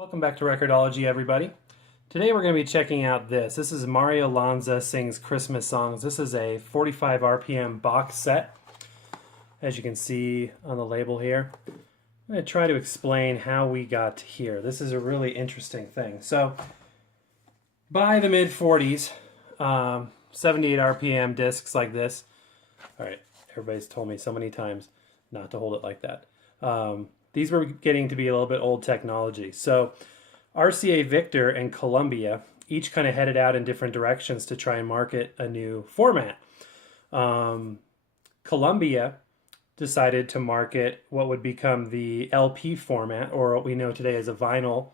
Welcome back to Record-ology, everybody. Today we're going to be checking out this. This is Mario Lanza Sings Christmas Songs. This is a 45 RPM box set, as you can see on the label here. I'm going to try to explain how we got to here. This is a really interesting thing. So, by the mid-40s, 78 RPM discs like this. All right, everybody's told me so many times not to hold it like that. These were getting to be a little bit old technology. So RCA Victor and Columbia each kind of headed out in different directions to try and market a new format. Columbia decided to market what would become the LP format, or what we know today as a vinyl,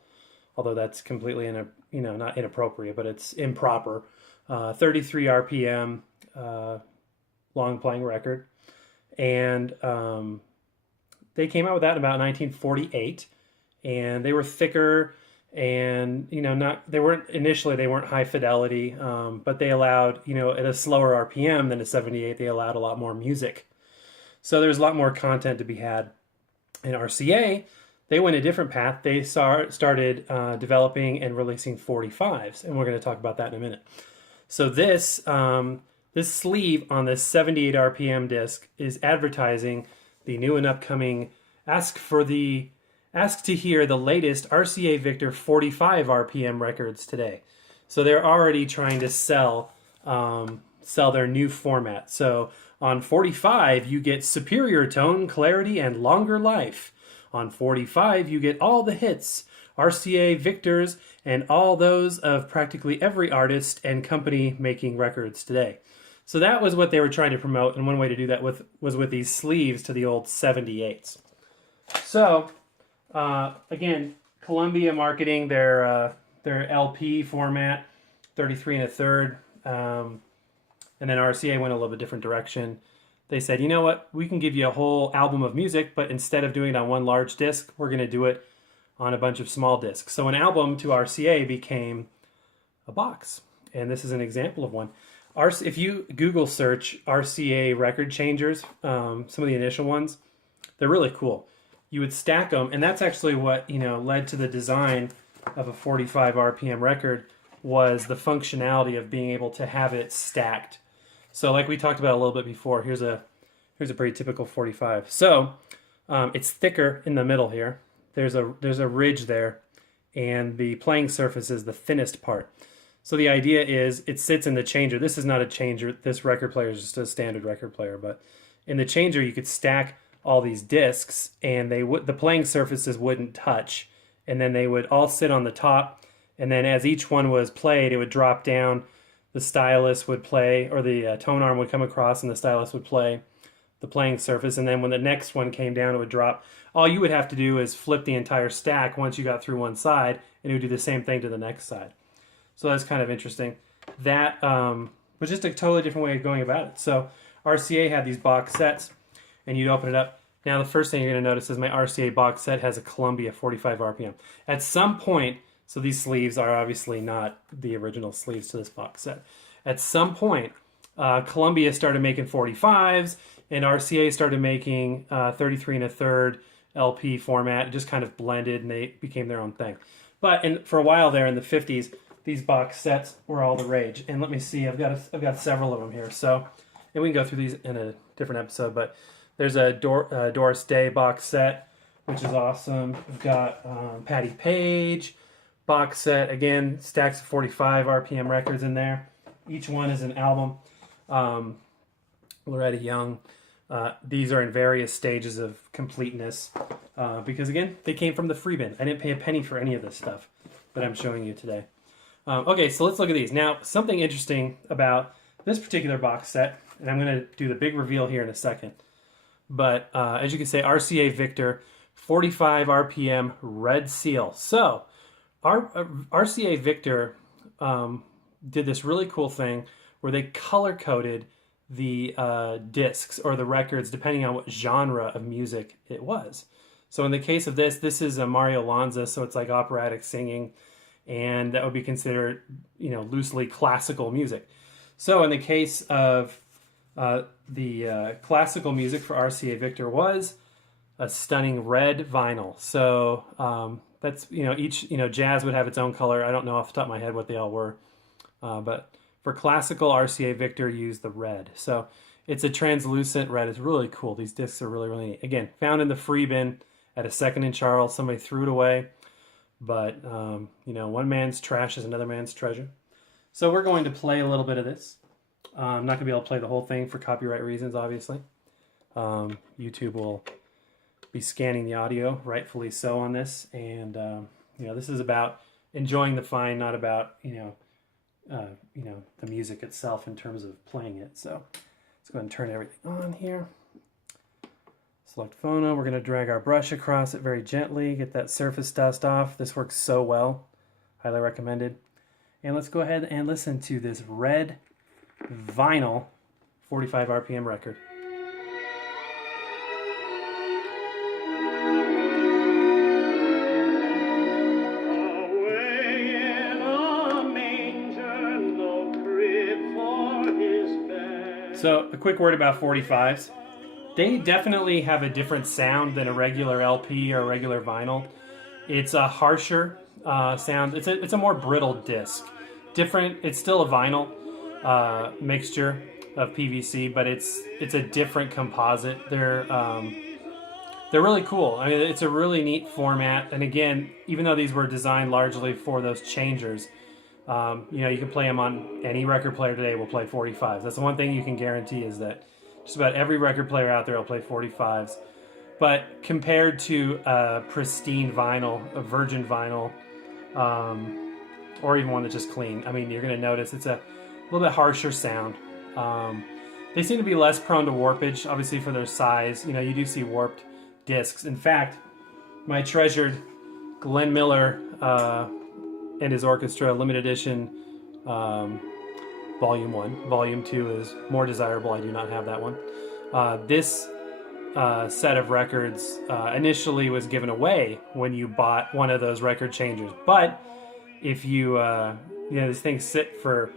although that's completely not inappropriate, but it's improper. 33 RPM long playing record. And they came out with that in about 1948, and they were thicker, and they weren't high fidelity, but they allowed, at a slower RPM than a 78, they allowed a lot more music. So there's a lot more content to be had. In RCA, they went a different path. They started developing and releasing 45s, and we're going to talk about that in a minute. So this sleeve on this 78 RPM disc is advertising the new and upcoming ask to hear the latest RCA Victor 45 RPM records today. So they're already trying to sell their new format. So on 45 you get superior tone, clarity, and longer life. On 45 you get all the hits, RCA Victors, and all those of practically every artist and company making records today. So that was what they were trying to promote, and one way to do that was with these sleeves to the old 78s. So, again, Columbia marketing their LP format, 33 1/3, and then RCA went a little bit different direction. They said, you know what, we can give you a whole album of music, but instead of doing it on one large disc, we're going to do it on a bunch of small discs. So an album to RCA became a box, and this is an example of one. If you Google search RCA record changers, some of the initial ones, they're really cool. You would stack them, and that's actually what led to the design of a 45 RPM record, was the functionality of being able to have it stacked. So like we talked about a little bit before, here's a pretty typical 45. So it's thicker in the middle here. There's a ridge there, and the playing surface is the thinnest part. So the idea is it sits in the changer. This is not a changer. This record player is just a standard record player. But in the changer, you could stack all these discs, and the playing surfaces wouldn't touch. And then they would all sit on the top. And then as each one was played, it would drop down. The stylus would play, or the tone arm would come across, and the stylus would play the playing surface. And then when the next one came down, it would drop. All you would have to do is flip the entire stack once you got through one side, and it would do the same thing to the next side. So that's kind of interesting. That was just a totally different way of going about it. So RCA had these box sets, and you'd open it up. Now the first thing you're going to notice is my RCA box set has a Columbia 45 RPM. At some point, so these sleeves are obviously not the original sleeves to this box set. At some point, Columbia started making 45s, and RCA started making 33 1/3 LP format. It just kind of blended, and they became their own thing. But for a while there in the 50s, these box sets were all the rage. And let me see, I've got several of them here. So, and we can go through these in a different episode, but there's a Doris Day box set, which is awesome. We've got Patti Page box set, again, stacks of 45 RPM records in there. Each one is an album. Loretta Young. These are in various stages of completeness because, again, they came from the free bin. I didn't pay a penny for any of this stuff that I'm showing you today. Okay, so let's look at these. Now, something interesting about this particular box set, and I'm going to do the big reveal here in a second, but as you can say, RCA Victor 45 RPM red seal. So RCA Victor did this really cool thing where they color-coded the discs or the records depending on what genre of music it was. So in the case of this is a Mario Lanza, so it's like operatic singing, and that would be considered, loosely classical music. So in the case of the classical music for RCA Victor was a stunning red vinyl. So That's, each, jazz would have its own color. I don't know off the top of my head what they all were. But for classical, RCA Victor used the red. So it's a translucent red. It's really cool. These discs are really, really neat. Again, found in the free bin at a Second in Charles. Somebody threw it away. But, one man's trash is another man's treasure. So we're going to play a little bit of this. I'm not going to be able to play the whole thing for copyright reasons, obviously. YouTube will be scanning the audio, rightfully so, on this. And, this is about enjoying the find, not about, the music itself in terms of playing it. So let's go ahead and turn everything on here. Select phono. We're going to drag our brush across it very gently, get that surface dust off. This works so well. Highly recommended. And let's go ahead and listen to this red vinyl 45 RPM record. So a quick word about 45s. They definitely have a different sound than a regular LP or a regular vinyl. It's a harsher sound. It's a more brittle disc. Different. It's still a vinyl mixture of PVC, but it's a different composite. They're really cool. I mean, it's a really neat format. And again, even though these were designed largely for those changers, you can play them on any record player today will play 45s. That's the one thing you can guarantee, is that just about every record player out there will play 45s. But compared to a pristine vinyl, a virgin vinyl, or even one that's just clean, I mean, you're going to notice it's a little bit harsher sound. They seem to be less prone to warpage, obviously, for their size. You do see warped discs. In fact, my treasured Glenn Miller and his orchestra limited edition Volume 1. Volume 2 is more desirable. I do not have that one. This set of records initially was given away when you bought one of those record changers. But if you, these things sit for,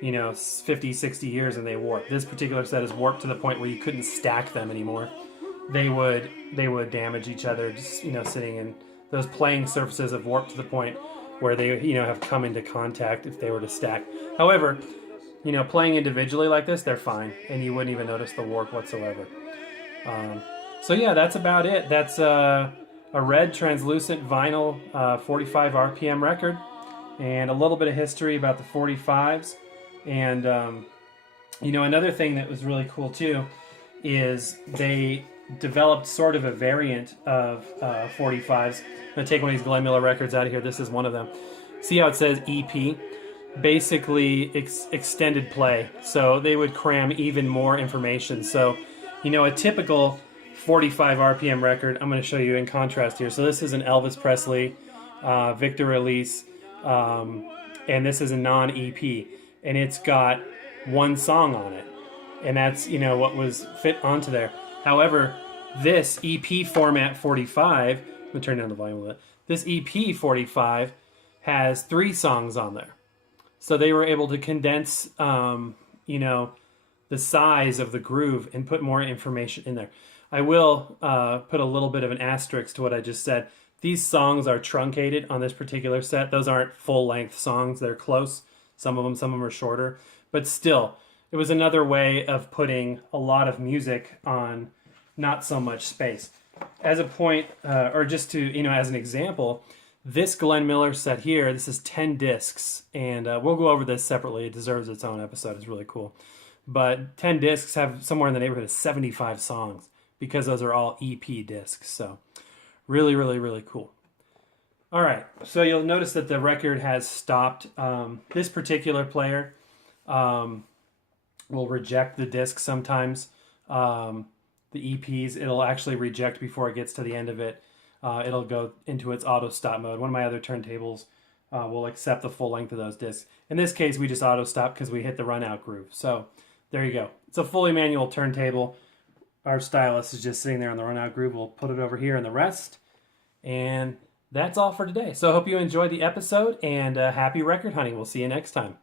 50, 60 years and they warp. This particular set is warped to the point where you couldn't stack them anymore. They would damage each other, just, sitting in those playing surfaces have warped to the point where they, have come into contact if they were to stack. However, playing individually like this, they're fine, and you wouldn't even notice the warp whatsoever. So yeah, that's about it. That's a red translucent vinyl 45 RPM record, and a little bit of history about the 45s. And another thing that was really cool too is they developed sort of a variant of 45s. I'm going to take one of these Glenn Miller records out of here. This is one of them. See how it says EP? Basically extended play. So they would cram even more information. So, a typical 45 RPM record, I'm going to show you in contrast here. So this is an Elvis Presley Victor release, and this is a non-EP. And it's got one song on it. And that's, what was fit onto there. However, this EP format 45, I'm going to turn down the volume a little bit. This EP 45 has 3 songs on there. So they were able to condense, the size of the groove and put more information in there. I will put a little bit of an asterisk to what I just said. These songs are truncated on this particular set. Those aren't full-length songs. They're close. Some of them are shorter. But still, it was another way of putting a lot of music on not so much space. As a point, or just to, as an example, this Glenn Miller set here, this is 10 discs, and we'll go over this separately. It deserves its own episode. It's really cool. But 10 discs have somewhere in the neighborhood of 75 songs, because those are all EP discs. So really, really, really cool. All right, so you'll notice that the record has stopped. This particular player will reject the disc sometimes. The EPs, it'll actually reject before it gets to the end of it. It'll go into its auto stop mode. One of my other turntables will accept the full length of those discs. In this case, we just auto stop because we hit the run out groove. So there you go. It's a fully manual turntable. Our stylus is just sitting there on the run out groove. We'll put it over here in the rest. And that's all for today. So I hope you enjoyed the episode, and happy record hunting. We'll see you next time.